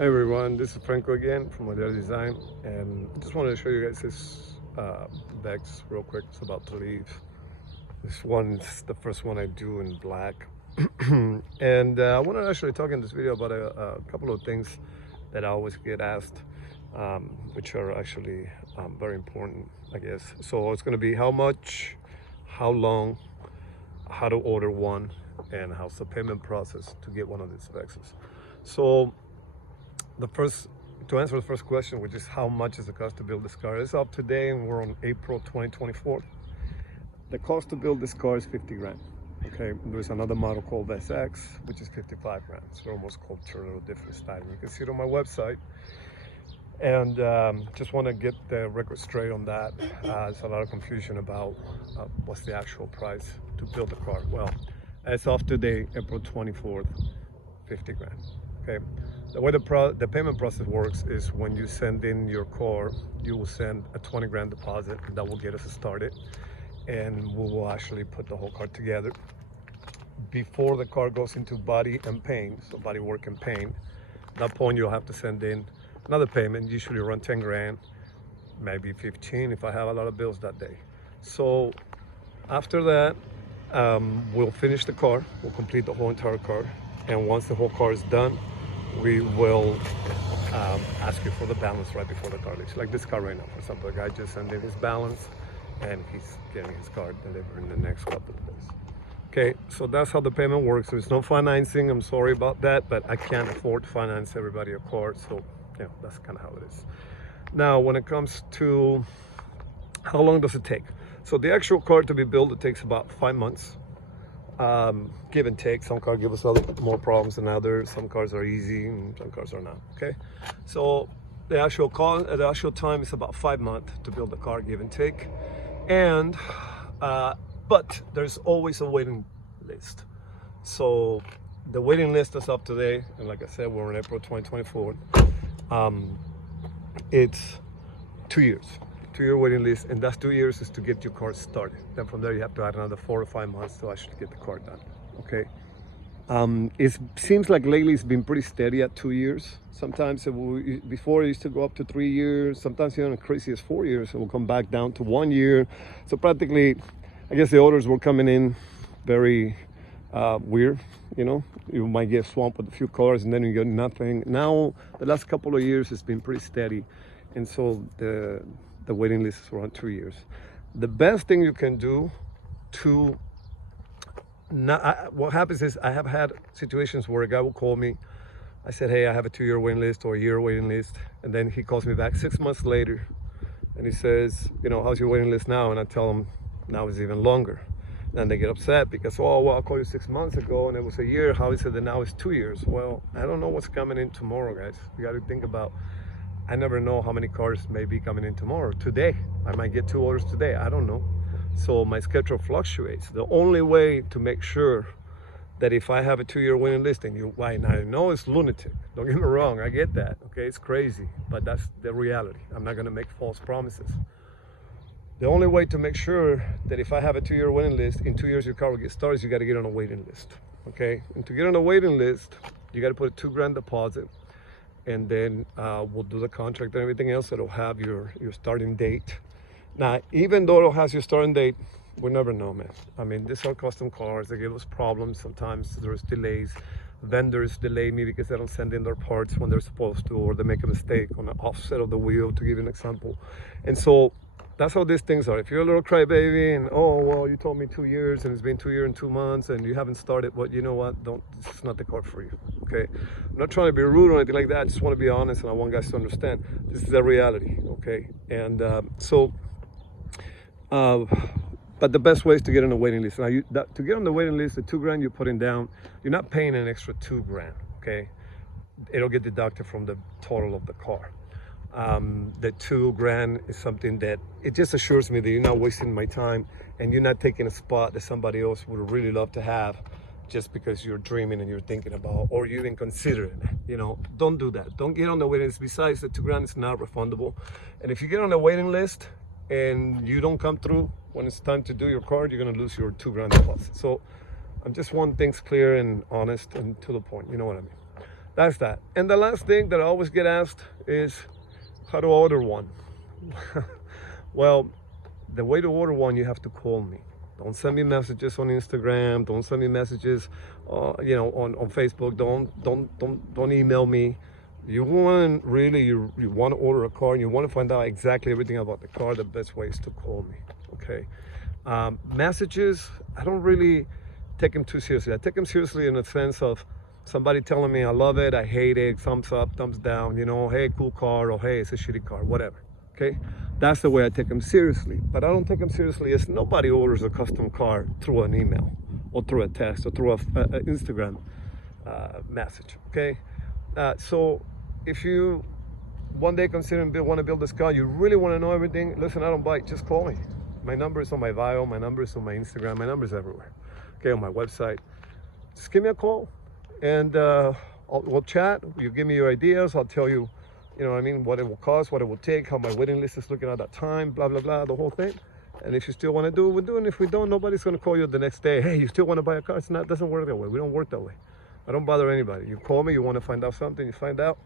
Hey everyone, this is Franco again from GAGLIARDI Design, and I just wanted to show you guys this Vex real quick. It's about to leave. This one's the first one I do in black. And I want to actually talk in this video about a couple of things that I always get asked, which are actually very important, I guess. So it's going to be how much, how long, how to order one, and how's the payment process to get one of these Vexes. So to answer the first question, which is how much is the cost to build this car, it's up today and we're on April 2024. The cost to build this car is 50 grand. Okay, there's another model called SX, which is 55 grand. So they're almost called a little different style. You can see it on my website. And just want to get the record straight on that. There's a lot of confusion about what's the actual price to build the car. Well, as of today, April 24th, 50 grand. Okay. The way the payment process works is when you send in your car, you will send a 20 grand deposit that will get us started, and we will actually put the whole car together. Before the car goes into body and paint, so body work and paint, at that point you'll have to send in another payment, usually around 10 grand, maybe 15 if I have a lot of bills that day. So after that, we'll finish the car, we'll complete the whole entire car, and once the whole car is done, we will ask you for the balance right before the car leaves. Like this car right now, for example, the guy just sent in his balance and he's getting his car delivered in the next couple of days. Okay, so that's how the payment works. There's no financing. I'm sorry about that, but I can't afford to finance everybody a car, so that's kind of how it is. Now, when it comes to how long does it take? So the actual car to be built, it takes about 5 months. Give and take. Some cars give us a little more problems than others. Some cars are easy and some cars are not. Okay, so the actual time is about 5 months to build the car, give and take. And but there's always a waiting list. So the waiting list is up today, and like I said, we're in April 2024. It's 2 years. 2-year waiting list, and that's 2 years is to get your car started. Then from there you have to add another 4 or 5 months to actually get the car done. Okay, it seems like lately it's been pretty steady at 2 years. Sometimes before it used to go up to 3 years, sometimes even as crazy as 4 years. It will come back down to 1 year. So practically, I guess the orders were coming in very weird. You might get swamped with a few cars and then you get nothing. Now the last couple of years it's been pretty steady, and so the waiting list is around 2 years. The best thing you can do to what happens is, I have had situations where a guy will call me. I said, hey, I have a 2-year waiting list or a year waiting list, and then he calls me back 6 months later and he says, how's your waiting list now? And I tell him now it's even longer. Then they get upset because, oh, well, I called you 6 months ago and it was a year. How is it that now it's 2 years? Well, I don't know what's coming in tomorrow, guys. You got to think about, I never know how many cars may be coming in tomorrow. Today, I might get 2 orders today. I don't know. So my schedule fluctuates. The only way to make sure that if I have a 2-year waiting list, and I know it's lunatic. Don't get me wrong. I get that. Okay, it's crazy, but that's the reality. I'm not going to make false promises. The only way to make sure that if I have a 2-year waiting list, in 2 years your car will get started, you got to get on a waiting list. Okay, and to get on a waiting list, you got to put a 2 grand deposit. And then we'll do the contract and everything else. It'll have your starting date. Now, even though it has your starting date, we never know, man. I mean, these are custom cars. They give us problems. Sometimes there's delays. Vendors delay me because they don't send in their parts when they're supposed to, or they make a mistake on the offset of the wheel, to give you an example. And so that's how these things are. If you're a little crybaby and, oh, well, you told me 2 years and it's been 2 years and 2 months and you haven't started, well, you know what? This is not the car for you, okay? I'm not trying to be rude or anything like that. I just want to be honest, and I want guys to understand this is the reality, okay? And but the best way is to get on the waiting list. Now, to get on the waiting list, the 2 grand you're putting down, you're not paying an extra 2 grand, okay? It'll get deducted from the total of the car. The 2 grand is something that it just assures me that you're not wasting my time and you're not taking a spot that somebody else would really love to have just because you're dreaming and you're thinking about, or you even consider it. Don't do that. Don't get on the waiting list. Besides, the 2 grand is not refundable. And if you get on the waiting list and you don't come through when it's time to do your card, you're going to lose your 2 grand deposit. So I just want things clear and honest and to the point. You know what I mean? that's that. And the last thing that I always get asked is how to order one. Well, the way to order one, you have to call me. Don't send me messages on Instagram. Don't send me messages, on Facebook. Don't email me. You want really, you want to order a car and you want to find out exactly everything about the car. The best way is to call me. Okay. Messages, I don't really take them too seriously. I take them seriously in the sense of somebody telling me I love it, I hate it, thumbs up, thumbs down, hey, cool car, or hey, it's a shitty car, whatever. Okay, that's the way I take them seriously. But I don't take them seriously as nobody orders a custom car through an email or through a text or through a Instagram message. Okay, so if you one day consider want to build this car, you really want to know everything, listen, I don't bite, just call me. My number is on my bio, my number is on my Instagram, my number is everywhere. Okay, on my website. Just give me a call and we'll chat. You give me your ideas, I'll tell you, what it will cost, what it will take, how my waiting list is looking at that time, blah, blah, blah, the whole thing. And if you still want to do it, we'll do it. And if we don't, nobody's going to call you the next day. Hey, you still want to buy a car? It doesn't work that way. We don't work that way. I don't bother anybody. You call me, you want to find out something, you find out.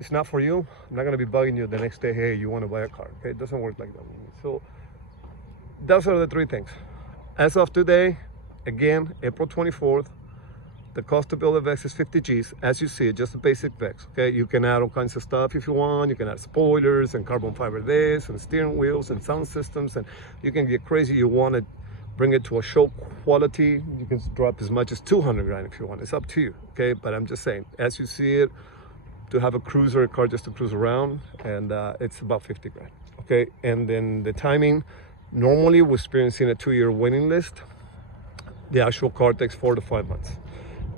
It's not for you. I'm not going to be bugging you the next day. Hey, you want to buy a car? Okay, it doesn't work like that. So those are the three things. As of today, again, April 24th, the cost to build a Vex is 50 G's, as you see, just a basic Vex, okay? You can add all kinds of stuff if you want. You can add spoilers and carbon fiber this and steering wheels and sound systems, and you can get crazy. You want to bring it to a show quality, you can drop as much as 200 grand if you want. It's up to you, okay? But I'm just saying, as you see it, to have a cruiser, a car just to cruise around, and it's about 50 grand, okay? And then the timing, normally we're experiencing a 2-year waiting list. The actual car takes 4 to 5 months.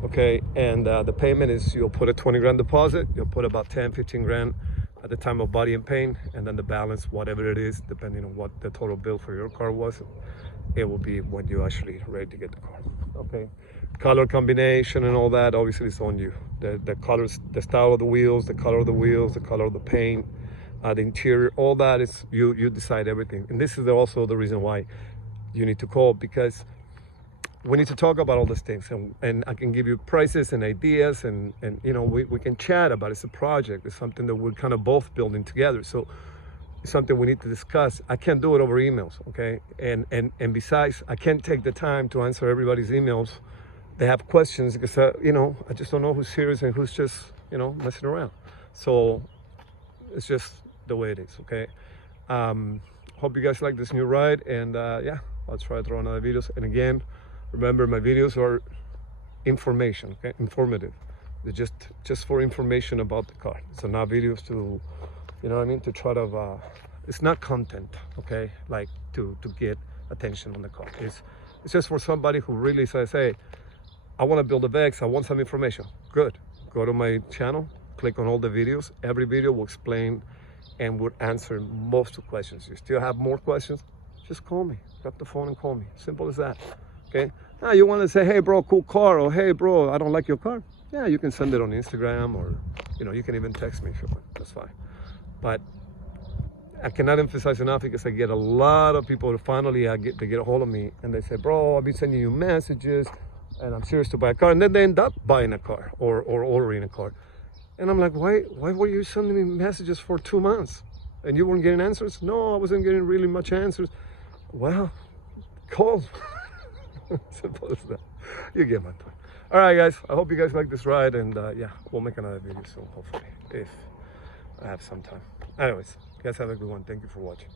Okay, and the payment is you'll put a 20 grand deposit, you'll put about 10, 15 grand at the time of body and paint, and then the balance, whatever it is, depending on what the total bill for your car was, it will be when you're actually ready to get the car. Okay, color combination and all that obviously is on you. The colors, the style of the wheels, the color of the wheels, the color of the paint, the interior, all that is you decide everything. And this is also the reason why you need to call, because we need to talk about all these things, and I can give you prices and ideas, and we can chat about it. It's a project. It's something that we're kind of both building together. So it's something we need to discuss. I can't do it over emails, okay? And besides, I can't take the time to answer everybody's emails. They have questions because, I just don't know who's serious and who's just, messing around. So it's just the way it is, okay? Hope you guys like this new ride, and yeah, I'll try to throw another videos. And again, remember, my videos are information, okay? Informative. They're just for information about the car. So not videos to, to try to, it's not content, okay? Like to get attention on the car. It's just for somebody who really says, hey, I want to build a Vex, I want some information. Good. Go to my channel, click on all the videos. Every video will explain and will answer most of the questions. You still have more questions? Just call me. Grab the phone and call me. Simple as that. Okay, now you want to say, hey bro, cool car, or hey bro, I don't like your car. Yeah, you can send it on Instagram, or you can even text me if you want. That's fine. But I cannot emphasize enough, because I get a lot of people who finally they get a hold of me and they say, bro, I've been sending you messages and I'm serious to buy a car, and then they end up buying a car or ordering a car. And I'm like, why were you sending me messages for 2 months and you weren't getting answers? No, I wasn't getting really much answers. Well, call. Simple as that. You get my point. All right, guys, I hope you guys like this ride, and yeah, we'll make another video soon, hopefully, if I have some time. Anyways, you guys have a good one. Thank you for watching.